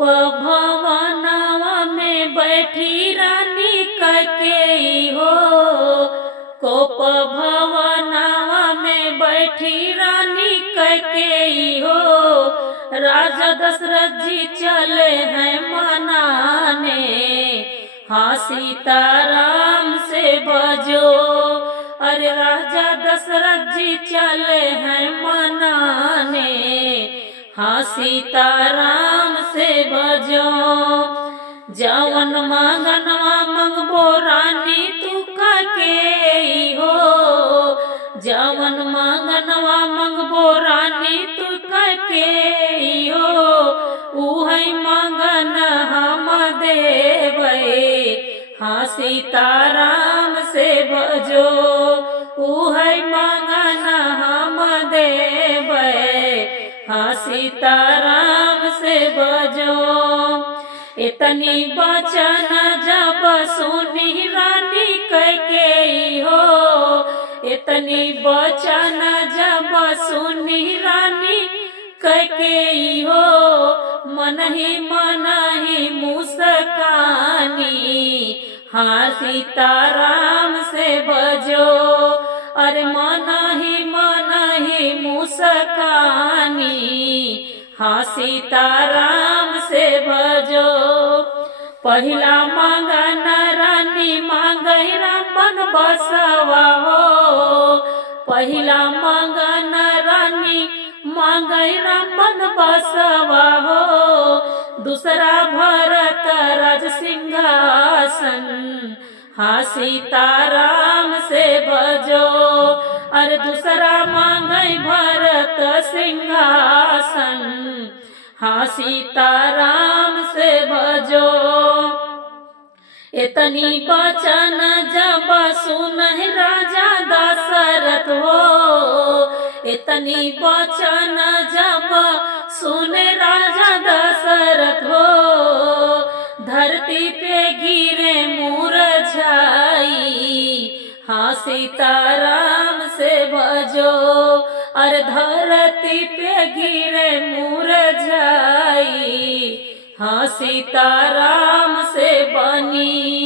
भवनवा में बैठी रानी कैकेयी हो। कोप भवनवा में बैठी रानी कैकेयी हो। राजा दशरथ जी चले हैं मनाने, हाँ सीताराम से भजो। अरे राजा दशरथ जी चले हैं मनाने, हाँ सीताराम से भजो। जवन मांगनवा मंगबो रानी तू कैकेयी हो। जवन मांगनवा मंगबो रानी तू कैकेयी हो। उहै मांगन हम देबै, हाँ सीताराम से भजो। उहै मांगन हम देबै, हाँ सीताराम से भजो। इतनी बचन जब सुनी रानी कैकेयी हो। इतनी बचन जब सुनी रानी कैकेयी हो। मन ही मुस्कानी, हाँ सीताराम से भजो। अरे मन ही मुस्कानी, हाँ सीताराम से भजो। पहिला मांगन रानी मांगई रामन बसवा हो। पहिला मांगन रानी मांगई रामन बसवा हो। दूसरा भरत राज सिंहासन, हाँ सीताराम से भजो। अरे दूसरा मांगई भरत सिंहासन, हाँ सीताराम से भजो। इतनी बचन जब सुनहि राजा दशरथ हो। इतनी बचन जब सुने राजा दशरथ हो। धरती पे गिरे मुरझाई, हाँ सीताराम से भजो। अरे धरती पे गिरे मुरझाई, हाँ सीताराम से बनी।